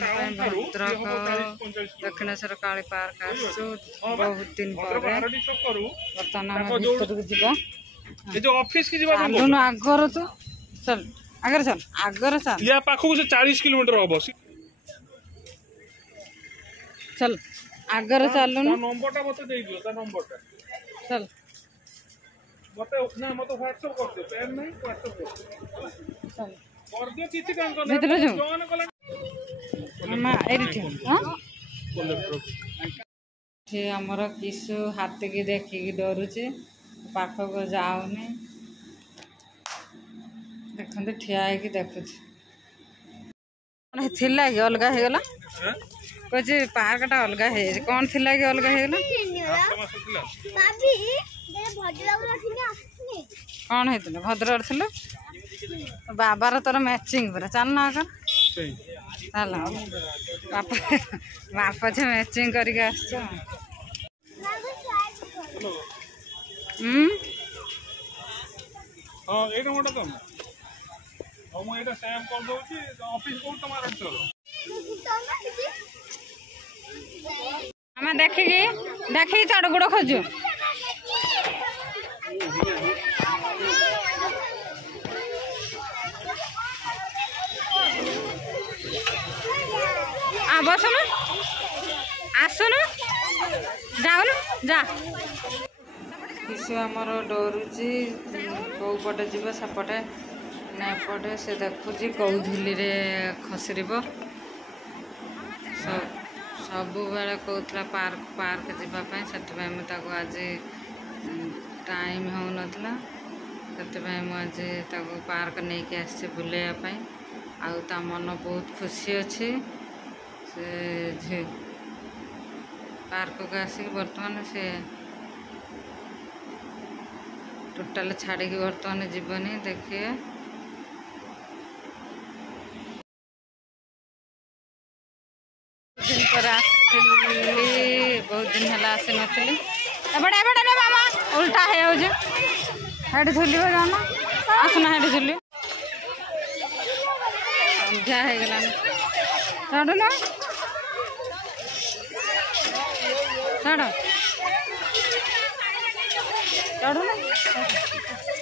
दर्शन Bhadrak Dakshineswar Kali park आसु बहुत दिन पर बर्तमान भीतर को जीवा चलुन आगर तू चल आगर चल आगर चल या पाखु से 40 किलोमीटर हम चल आगर चलुन नंबरटा मते दे दियो ता नंबरटा चल मते ना मते व्हाट्सएप कर दे पेन नहीं व्हाट्सएप चल कर दियो किछि काम कर भीतर जो जोन कला मामा एरिठी हां से हमर किसु हाथ की देखि की डरुचे पाख को जाउनी देखते ठिया है देखुच थिला कि अलग हो गला कह पार्क टा अलग है कौन थिला कि अलग हो गला कौन है भद्र थी बाबार तोर मैचिंग पूरा चल ना कर चल बापा बापा से मैचिंग करके आस हां एक नंबर तो हम एटा सेव कर दउ छी ऑफिस को तुम्हारा चलो हम देखी चढ़ गुड़ खोजु बसुन आसुन जाऊन जा किसु आमर डरुची कौ पटे जीव सेपटे ना एपटे से देखुची कौ धूली रे खसर सब बेले कहला पार्क पार्क जावाई से आज टाइम हो नाला से आज पार्क नहीं कि आसी बुलाइवाई आ मन बहुत खुशी अच्छी से पार्क को आसिक बर्तमान से टोटाल छाड़ी बर्तमान जीवनी देखिए दिन पर बहुत दिन है आसी नी बड़े बड़े मामा उल्टा है हेड झुल जाना आसना हेड झुल संध्या हो गला चढ़ ना चढ़ चढ़ ना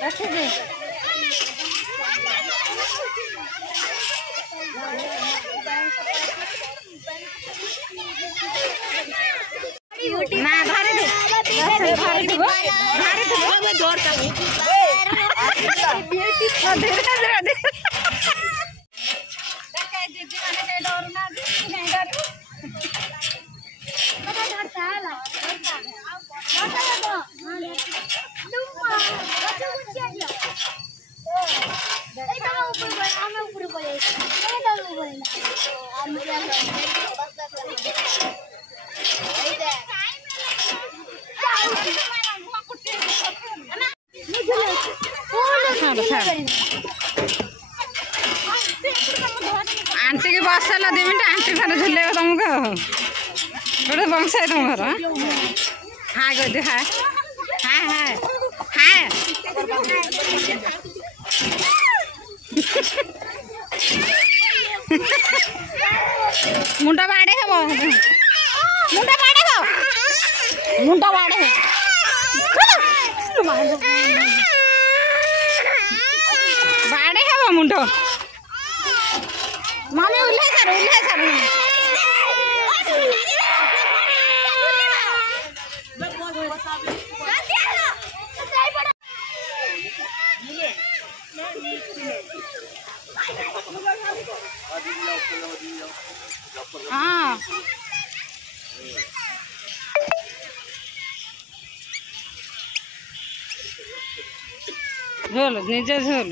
देखिए ना धारे दे धारे दे धारे दे मैं जोर कर धीरे धीरे दे देखे दीदी माने के डर ना दी नहीं डर कदा डरता ला डरता दो दुम्मा बच्चा कुछ दिया ए तो ऊपर बोल हमें ऊपर बोले मैं तो ऊपर बोलना हम क्या आंटी की बस है 2 मिनट आंटी घर झुले तुमको गोटे बंश है तुम घर हाय कर दे हाय हाय हाय मुंडा बाड़े है मुंडा बाड़े हो मुंडा बाड़े है बाड़े है वो मुंडो मामी उल्ले सर हाँ झोल नीचे झोल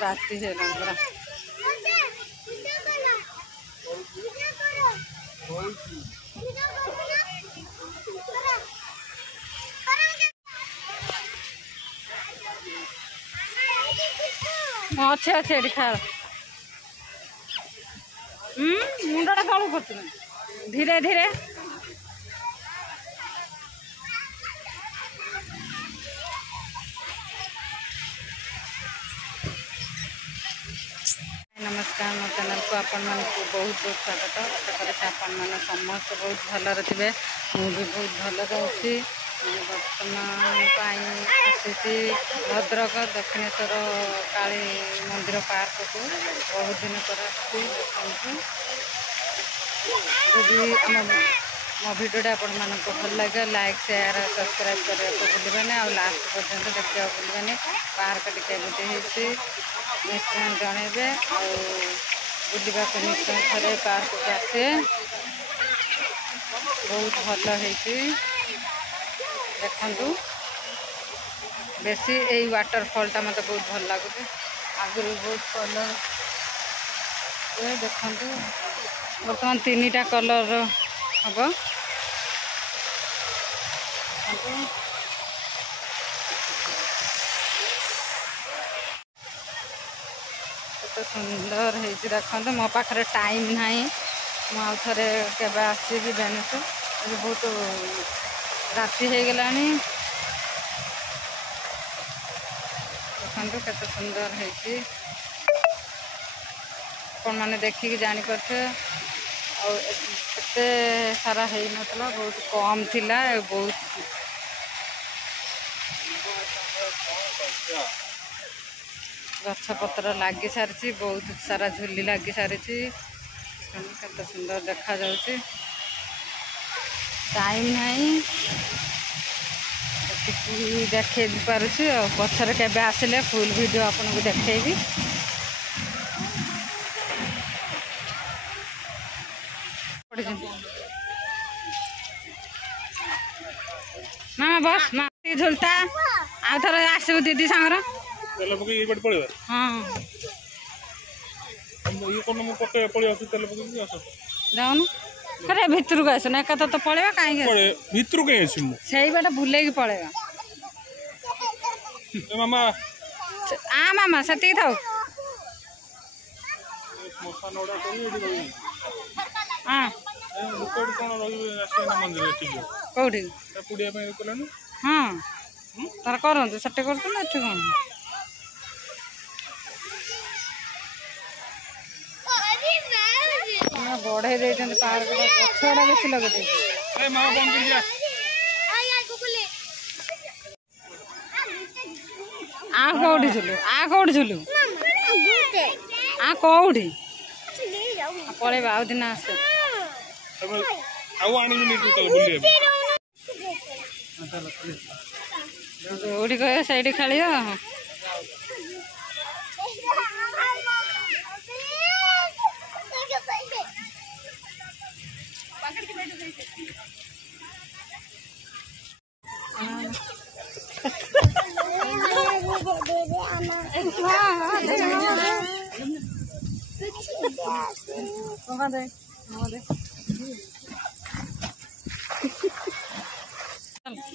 रात्रि से पूरा अच्छे अच्छे खा मुंडा तलू कर धीरे धीरे मुस्कान चैनल को आपण मानक बहुत बहुत स्वागत। आशा करे आपण मैंने समस्त बहुत भलरे थे। मुझे बहुत भलरे अच्छी। बर्तमान आसी भद्रक दक्षिणेश्वर काली मंदिर पार्क को बहुत दिन पर आम मो भिडियोटा आपण मानक भल लगे लाइक शेयर सब्सक्राइब करने को भूलबे आ लास्ट पर्यंत देखा भूलबे। पार्क टिके निश्चय जनइबे बुलवा निश्चय थे पार्क को आसे बहुत भल देखु बेसी यही वाटरफॉलटा मत बहुत भल लगुच। आगुरी बहुत कलर देखु बर्तमान 3टा कलर हम तो सुंदर है देखते मो पाखे टाइम ना मुझे केवे आसबी भुवनेश्वर बहुत राति हो गला देखो केते सुंदर है मैंने देखिक जानीपे एते सारा है नतला बहुत कम थिला बहुत गछपत्र लगी सारी बहुत सारा झुली लगी सारी केते सुंदर देखा जाउची। टाइम नहीं देखे पारुची पछरे केबे आसिले फुल वीडियो आपन को देखेबी। मामा बस मा झुलता आ थर आसबु दीदी सांगर तेल पकई ये बट पड़े हाँ ये कोन मो पके पड़े आसी तेल पकई आसो जाउन करे भितर को आस ना एक तो पळेबा काई पड़े भितर के आसी मु सही बेटा भूले की पळेबा मामा आ मामा सती थाउ स्मशान ओडा करी एडी हां लोकड कोन रही आसी ना मंदिर ठीक है कोठी पुडिया पे कलन हां तार करन सटे करत ना ठीक है बढ़े देते पार्क गछड़ा बेसी लगे दे माँ बंद कर दिया आ कौड़ी झुलु आ कौड़ी पड़े आउ दिन आसे आउ आनी नहीं टोटल बुलिए जोड़ी कहे सैडी खेलियो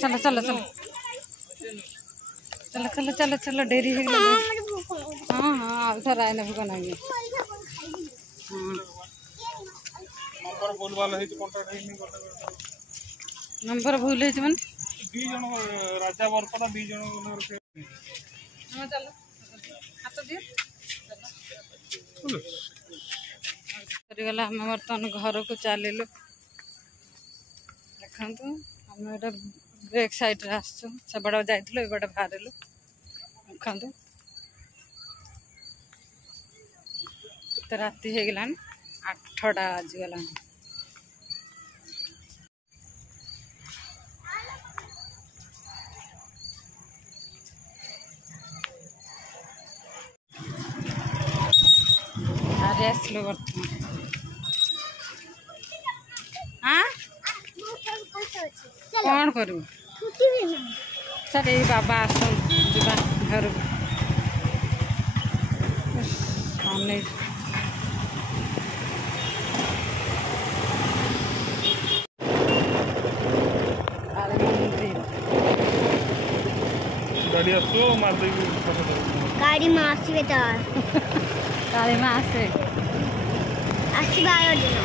चलो चलो चलो चलो चलो चलो चलो डेरी हो गया। हाँ हाँ उधर आए ना भी बनाएंगे। नंबर बोल वाला है तो कांटेक्ट है नहीं करता नंबर भूल है मन 2 जन राजा बरपदा 2 जन हां चलो हाथ दियो सरीगला हम बर्तमान घर को चलिलु देखु हम एटा ब्रेक साइड रे आसछु से बड़ा जाइथिलु ए बड़ा बाहरलु देखु तो राति हो गला 8टा बाजिगला अरे आसलो बर्तमान हाँ कौन करू सर ये बाबा आसन जा घर सामने गाड़ी आसो मार देगी गाड़ी में आसवे तो काली माँ से आसवा दिन